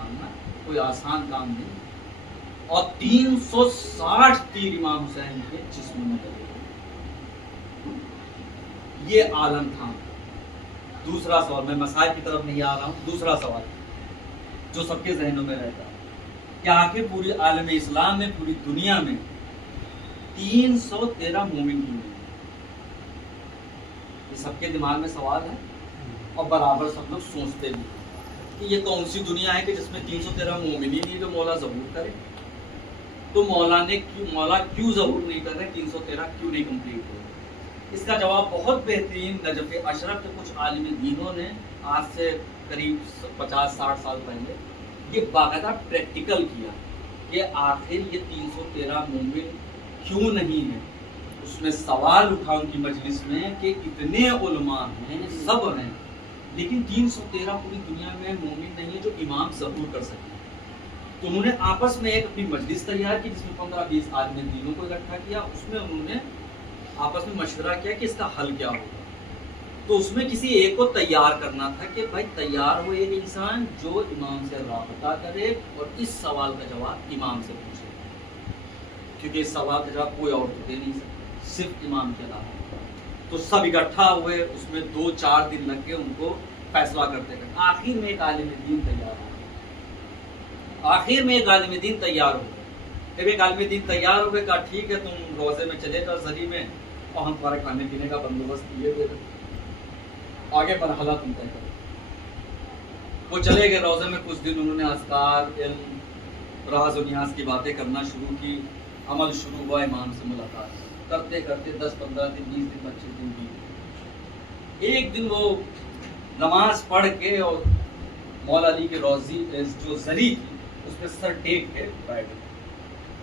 मारना कोई आसान काम नहीं, और 360 तीर इमाम हुसैन के जिस्म में लगे। ये आलम था। दूसरा सवाल, मैं मसाइल की तरफ नहीं आ रहा हूँ, दूसरा सवाल जो सबके जहनों में रहता है कि आखिर पूरी आलम इस्लाम में, पूरी दुनिया में 313 मोमिन क्यों नहीं? ये सबके दिमाग में सवाल है और बराबर सब लोग सोचते भी कि ये कौन सी दुनिया है कि जिसमें 313 मोमिन ही नहीं जो मौला ज़बूर करे। तो मौला क्यों ज़बूर नहीं कर रहे, 313 क्यों नहीं कंप्लीट हो? इसका जवाब बहुत बेहतरीन नजफ़ अशरफ के कुछ आलिम दीनों ने आज से करीब 50-60 साल पहले ये बाकायदा प्रैक्टिकल किया कि आखिर ये 313 मोमिन क्यों नहीं है। उसमें सवाल उठा उनकी मजलिस में कि इतने उलमा हैं, सब हैं, लेकिन 313 पूरी दुनिया में मोमिन नहीं है जो इमाम ज़बूर कर सके। तो उन्होंने आपस में एक अपनी मजलिस तैयार की जिसमें 15-20 आलिम दीनों को इकट्ठा किया। उसमें उन्होंने आपस में मशवरा किया कि इसका हल क्या होगा। तो उसमें किसी एक को तैयार करना था कि भाई तैयार हो एक इंसान जो इमाम से राबता करे और इस सवाल का जवाब इमाम से पूछे, क्योंकि इस सवाल का जवाब कोई और तो दे नहीं सकता, सिर्फ इमाम के अलावा। तो सब इकट्ठा हुए, उसमें 2-4 दिन लग गए उनको फैसला करते गए। आखिर में एक आलिम दीन तैयार हो जब एक आलिम दीन तैयार हो गए, कहा ठीक है तुम रोज़े में चले जाओ ज़री में, और हम तुम्हारे खाने पीने का बंदोबस्त किए दे दें, आगे मरहला तुम तय करो। वो चले गए रोज़े में। कुछ दिन उन्होंने अस्कार, इल्म, राज और नियाज की बातें करना शुरू की। अमल शुरू हुआ, इमाम से मुलाकात करते करते 10-15 दिन, 20 दिन, 25 दिन बीत। एक दिन वो नमाज पढ़ के और मौला अली के रोज़ी जो जरी थी उस पर सर टेक के बैठे।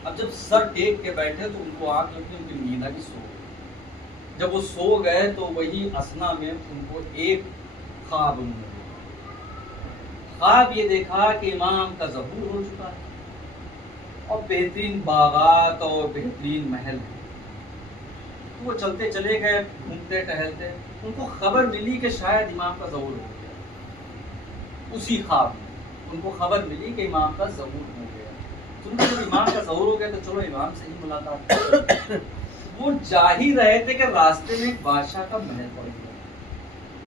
अब जब सर टेक के बैठे तो उनको आँख लगी, उनकी नींद आ गई, सो गए। जब वो सो गए तो वही असना में उनको एक ख्वाब उन्होंने देखा। ख्वाब ये देखा कि इमाम का ज़हूर हो चुका है और बेहतरीन बागात और बेहतरीन महल है। तो वो चलते चले गए, घूमते टहलते, उनको खबर मिली कि शायद इमाम का ज़हूर हो गया। उसी ख्वाब में उनको खबर मिली कि इमाम का ज़हूर हो गया। तो जब इमाम का ज़हूर हो गया तो चलो इमाम से ही मुलाकात। वो जा ही रहे थे कि रास्ते में एक बादशाह का महल पड़ गया।